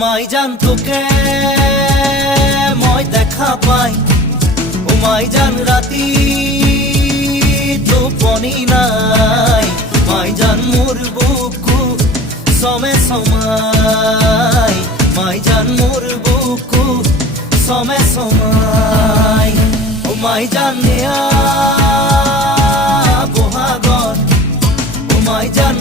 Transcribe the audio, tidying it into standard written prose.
মাই জান তোকে মই দেখা পাই, ও মাই জান রাতি টোপনি নাই, মাই জান মোর বুকু সমে সমাই, মাই জান মোর বুকু সমে সমাই। ও মাই জান নেয়া বহাগর, ও মাই জান